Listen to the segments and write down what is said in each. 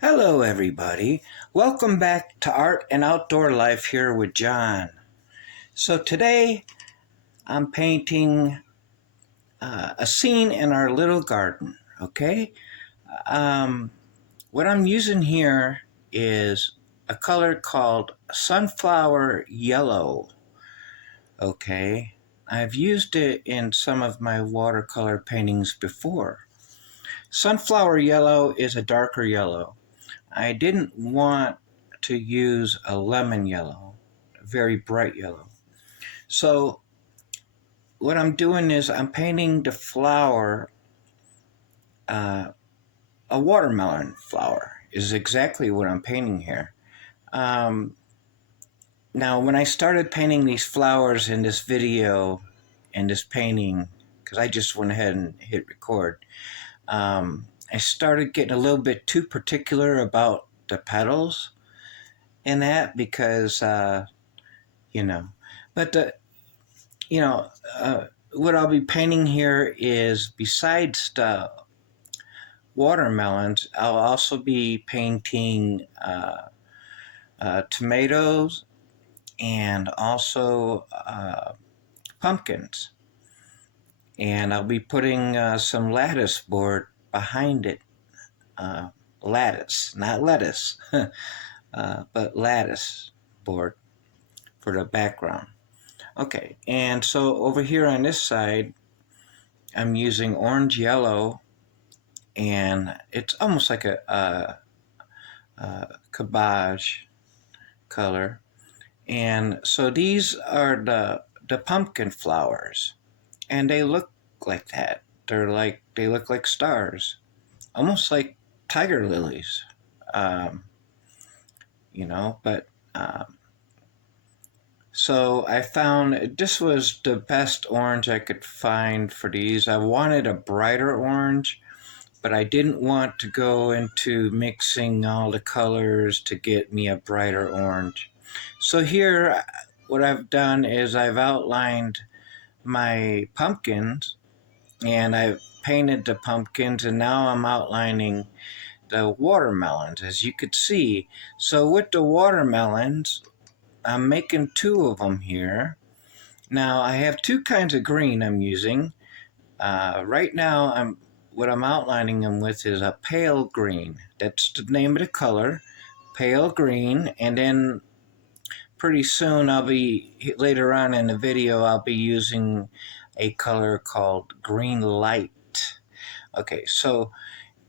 Hello, everybody. Welcome back to Art and Outdoor Life here with John. So, today I'm painting a scene in our little garden, okay? Um, what I'm using here is a color called Sunflower Yellow, okay? I've used it in some of my watercolor paintings before. Sunflower Yellow is a darker yellow. I didn't want to use a lemon yellow, a very bright yellow. So what I'm doing is I'm painting the flower, a watermelon flower is exactly what I'm painting here. Now when I started painting these flowers in this video and this painting, because I just went ahead and hit record, I started getting a little bit too particular about the petals in that because you know. But what I'll be painting here is besides the watermelons, I'll also be painting tomatoes and also pumpkins. And I'll be putting some lattice board behind it. Lattice, not lettuce, but lattice board for the background. Okay, and so over here on this side, I'm using orange yellow, and it's almost like a cabbage color. And so these are the pumpkin flowers, and they look like that. They look like stars, almost like tiger lilies, um, But so I found this was the best orange I could find for these. I wanted a brighter orange, but I didn't want to go into mixing all the colors to get me a brighter orange. So here, what I've done is I've outlined my pumpkins, and I've painted the pumpkins, and now I'm outlining the watermelons, as you could see. So with the watermelons, I'm making two of them here. Now I have two kinds of green I'm using. Right now, what I'm outlining them with is a pale green. That's the name of the color, pale green. And then pretty soon later on in the video, I'll be using a color called green light. Okay, so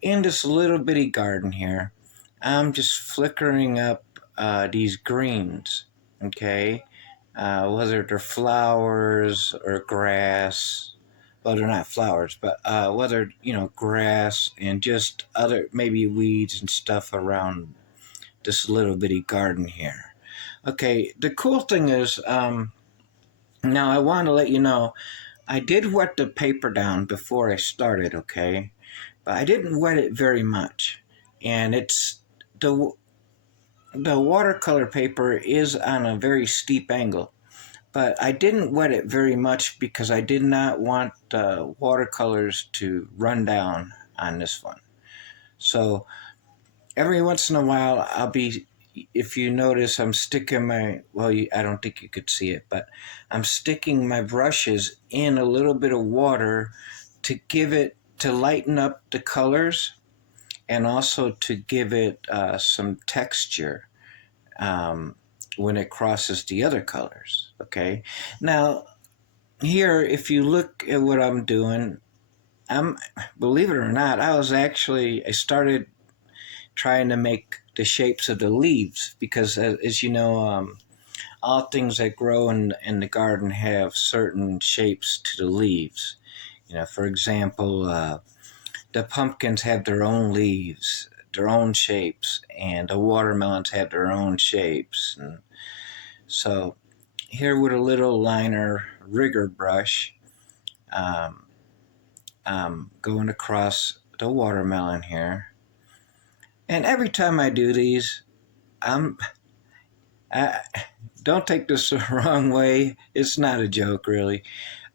in this little bitty garden here, I'm just flickering up these greens, okay? Whether they're flowers or grass. Well, they're not flowers, but whether, grass and just other maybe weeds and stuff around this little bitty garden here. Okay, the cool thing is, now I want to let you know, I did wet the paper down before I started, okay? But I didn't wet it very much. And the watercolor paper is on a very steep angle. But I didn't wet it very much because I did not want the watercolors to run down on this one. So every once in a while, if you notice, I'm sticking I don't think you could see it, but I'm sticking my brushes in a little bit of water to lighten up the colors and also to give it some texture. When it crosses the other colors, okay? Now, here, if you look at what I'm doing, believe it or not, I started trying to make the shapes of the leaves because, as you know, all things that grow in the garden have certain shapes to the leaves. For example, the pumpkins have their own leaves, their own shapes, and the watermelons have their own shapes. And so here with a little liner rigger brush, I'm going across the watermelon here. And every time I do these, I don't take this the wrong way. It's not a joke, really.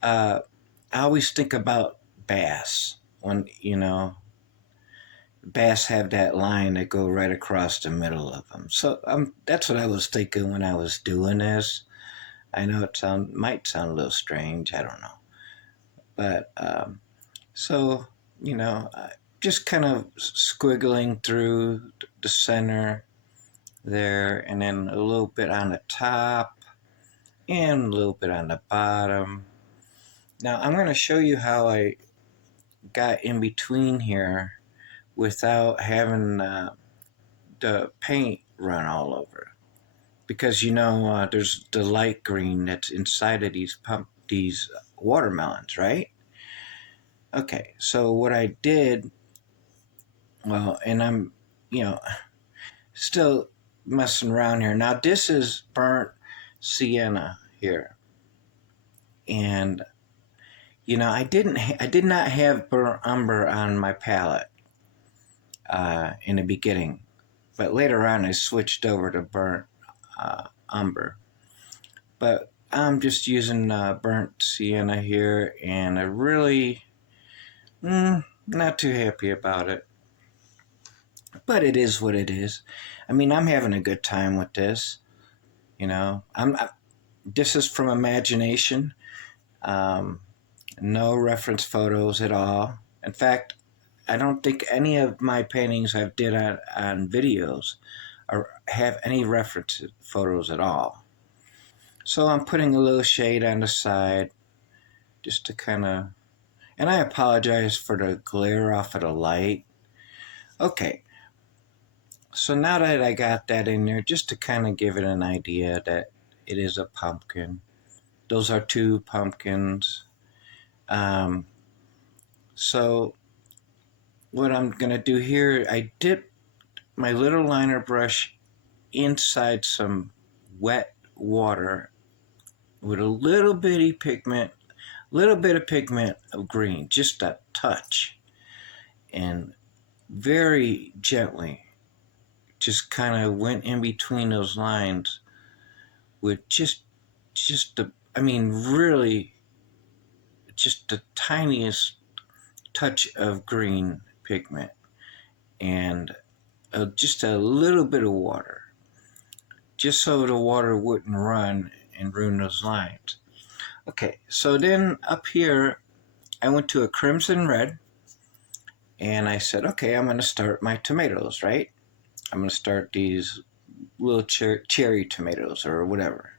I always think about bass when, bass have that line that go right across the middle of them. So that's what I was thinking when I was doing this. I know might sound a little strange. I don't know, but so just kind of squiggling through the center there, and then a little bit on the top and a little bit on the bottom. Now I'm going to show you how I got in between here without having the paint run all over, because there's the light green that's inside of these watermelons, right? Okay, so what I did, well, and I'm still messing around here. Now this is burnt sienna here, and I did not have burnt umber on my palette in the beginning, but later on I switched over to burnt umber. But I'm just using burnt sienna here, and I really not too happy about it. But it is what it is. I mean, I'm having a good time with this. This is from imagination. No reference photos at all. In fact, I don't think any of my paintings I've did on videos have any reference photos at all. So I'm putting a little shade on the side just to kind of, and I apologize for the glare off of the light. Okay, so now that I got that in there, just to kind of give it an idea that it is a pumpkin. Those are 2 pumpkins. So what I'm going to do here, I dip my little liner brush inside some wet water with a little bit of pigment of green, just a touch, and very gently just kind of went in between those lines with just really just the tiniest touch of green pigment, and just a little bit of water, just so the water wouldn't run and ruin those lines. Okay, so then up here, I went to a crimson red, and I said, okay, I'm going to start my tomatoes, right? I'm going to start these little cherry tomatoes or whatever.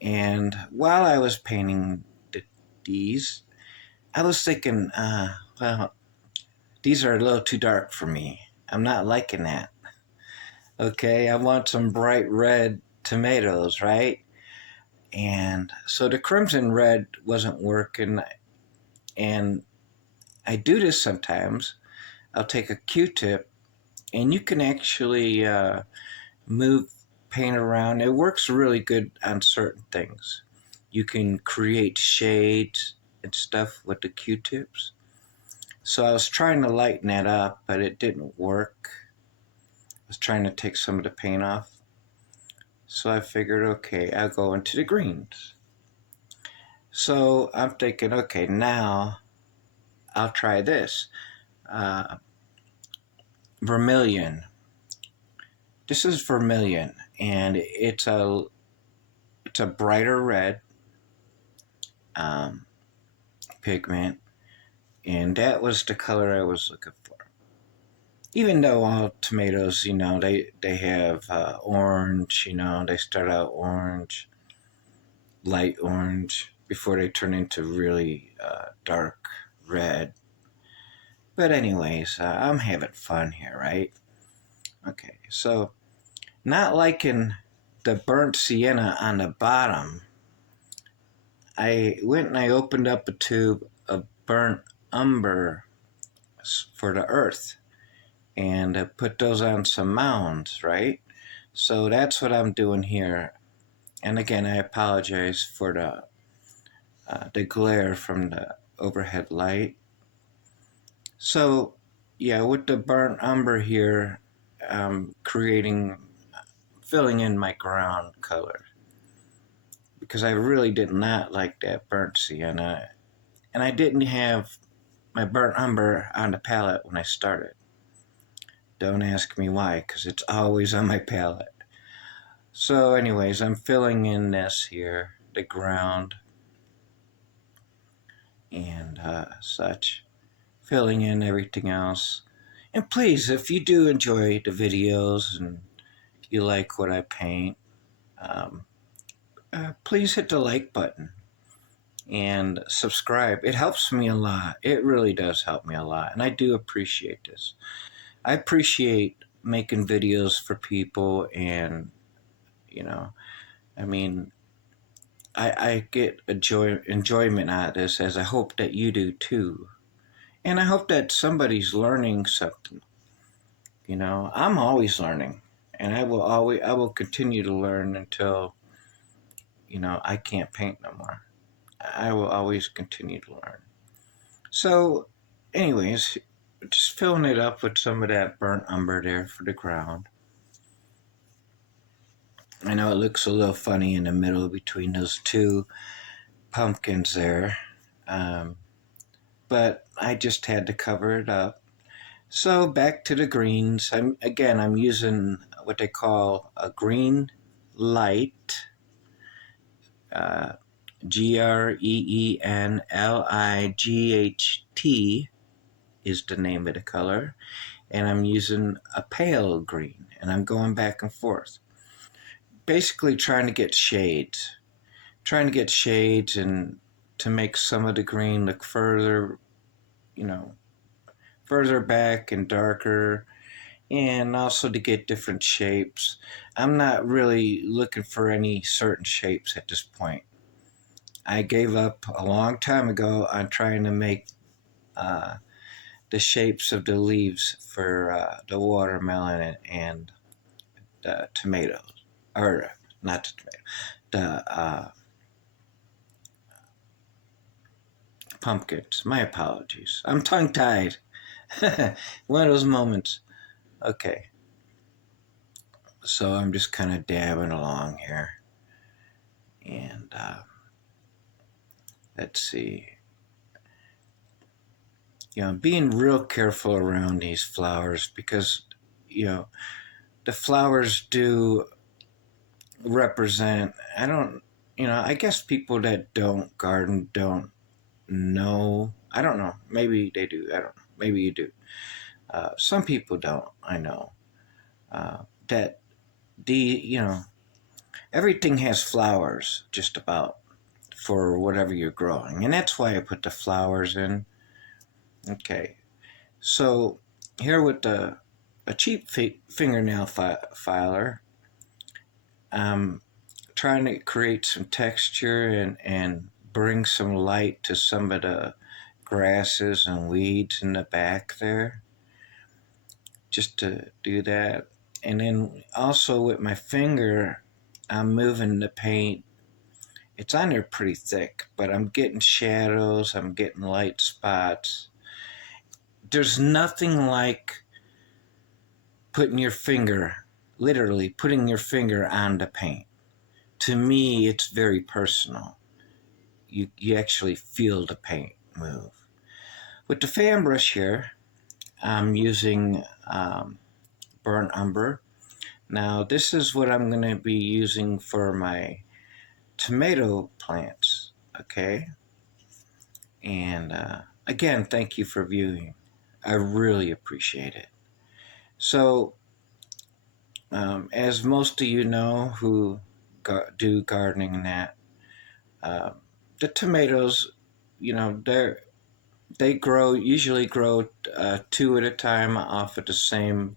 And while I was painting these, I was thinking, well, these are a little too dark for me. I'm not liking that. Okay, I want some bright red tomatoes, right? And so the crimson red wasn't working, and I do this sometimes. I'll take a Q-tip, and you can actually move paint around. It works really good on certain things. You can create shades and stuff with the Q-tips. So I was trying to lighten that up, but it didn't work. I was trying to take some of the paint off. So I figured, okay, I'll go into the greens. So I'm thinking, okay, now I'll try this. Vermilion. This is vermilion, and it's a brighter red pigment, and that was the color I was looking for. Even though all tomatoes, they have orange, they start out orange, light orange, before they turn into really dark red. But anyways, I'm having fun here, right? Okay, so not liking the burnt sienna on the bottom, I went and I opened up a tube of burnt umber for the earth, and put those on some mounds, right? So that's what I'm doing here. And again, I apologize for the glare from the overhead light. So yeah, with the burnt umber here, I'm filling in my ground color, because I really did not like that burnt sienna, and I didn't have my burnt umber on the palette when I started. Don't ask me why, because it's always on my palette. So anyways, I'm filling in this here, the ground, and such. Filling in everything else. And please, if you do enjoy the videos and you like what I paint, um, please hit the like button and subscribe. It helps me a lot. It really does help me a lot. And I do appreciate this. I appreciate making videos for people, and, you know, I mean, I get enjoyment out of this, as I hope that you do too. And I hope that somebody's learning something. You know, I'm always learning, and I will continue to learn until, I can't paint no more. I will always continue to learn. So, anyways, just filling it up with some of that burnt umber there for the ground. I know it looks a little funny in the middle between those two pumpkins there, but I just had to cover it up. So back to the greens. I'm using what they call a green light, GREENLIGHT is the name of the color, and I'm using a pale green, and I'm going back and forth, basically trying to get shades, and to make some of the green look further, further back and darker, and also to get different shapes. I'm not really looking for any certain shapes at this point. I gave up a long time ago on trying to make the shapes of the leaves for the watermelon and the tomatoes, or not the tomato, the pumpkins. My apologies. I'm tongue-tied. One of those moments. Okay. So I'm just kind of dabbing along here. And let's see. I'm being real careful around these flowers because, the flowers do represent, I guess people that don't garden don't know. I don't know. Maybe they do. I don't know. Maybe you do. Some people don't. I know. That everything has flowers just about for whatever you're growing. And that's why I put the flowers in. Okay. So here with a cheap fingernail filer, I'm trying to create some texture and bring some light to some of the grasses and weeds in the back there, just to do that. And then also with my finger, I'm moving the paint. It's on there pretty thick, but I'm getting shadows, I'm getting light spots. There's nothing like literally putting your finger on the paint. To me, it's very personal. You actually feel the paint move. With the fan brush here, I'm using burnt umber. Now, this is what I'm going to be using for my tomato plants, okay? And again, thank you for viewing. I really appreciate it. So, as most of you know who do gardening and that, the tomatoes, they usually grow two at a time off of the same,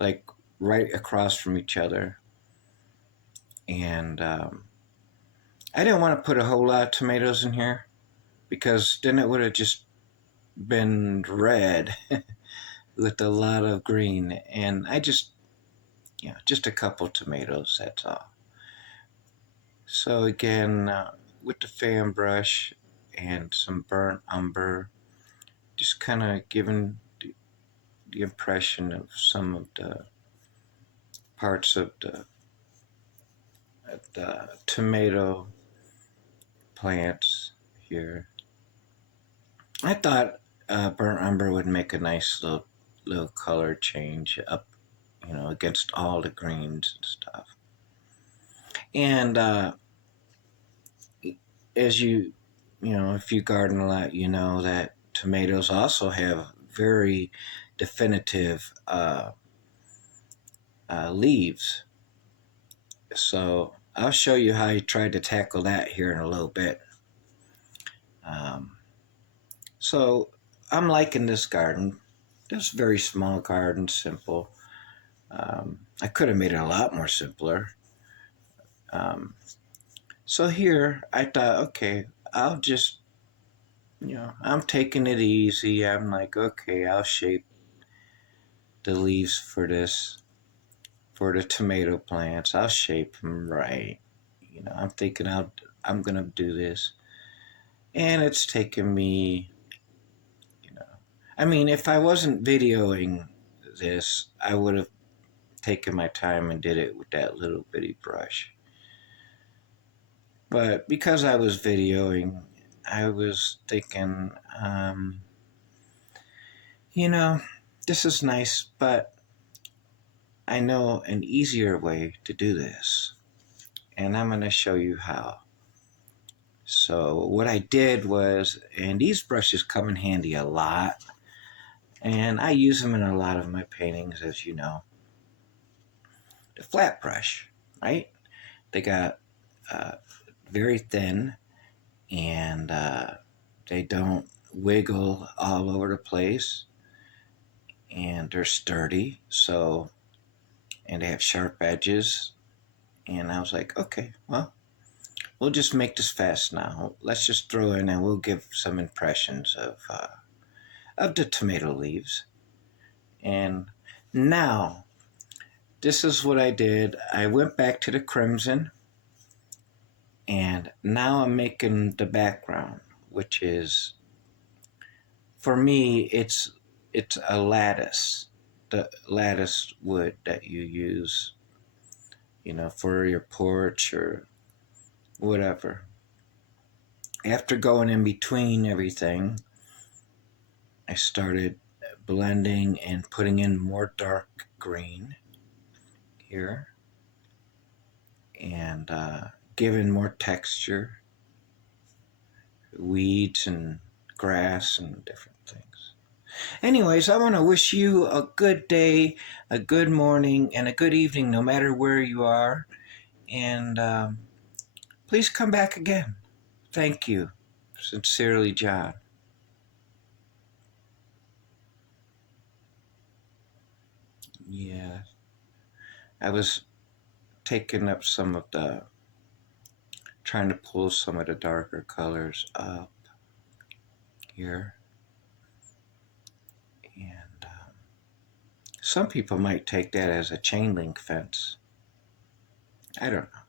like right across from each other. And I didn't want to put a whole lot of tomatoes in here because then it would have just been red with a lot of green. And I just a couple tomatoes, that's all. So again, with the fan brush and some burnt umber, just kind of giving the impression of some of the parts of the tomato plants here. I thought burnt umber would make a nice little little color change up, against all the greens and stuff. And as if you garden a lot, you know that tomatoes also have very definitive leaves. So I'll show you how I tried to tackle that here in a little bit. Um, so I'm liking this garden. Just very small garden, simple. I could have made it a lot more simpler. Um, so here I thought, okay, I'll just, I'm taking it easy. I'm like, okay, I'll shape the leaves for for the tomato plants. I'll shape them right. I'm thinking I'm gonna do this, and it's taken me, you know, I mean, if I wasn't videoing this, I would have taken my time and did it with that little bitty brush. But because I was videoing, I was thinking, you know, this is nice, but I know an easier way to do this, and I'm going to show you how. So what I did was, and these brushes come in handy a lot, and I use them in a lot of my paintings, as you know. The flat brush, right? They got very thin, and they don't wiggle all over the place, and they're sturdy. So, and they have sharp edges. And I was like, okay, well, we'll just make this fast now. Let's just throw in and we'll give some impressions of the tomato leaves. And now, this is what I did. I went back to the crimson, and now I'm making the background, which is, for me, it's a lattice, the lattice wood that you use, for your porch or whatever. After going in between everything, I started blending and putting in more dark green here, and giving more texture, weeds and grass and different things. Anyways, I want to wish you a good day, a good morning, and a good evening, no matter where you are. And please come back again. Thank you. Sincerely, John. Yeah, I was taking up trying to pull some of the darker colors up here. And some people might take that as a chain link fence. I don't know.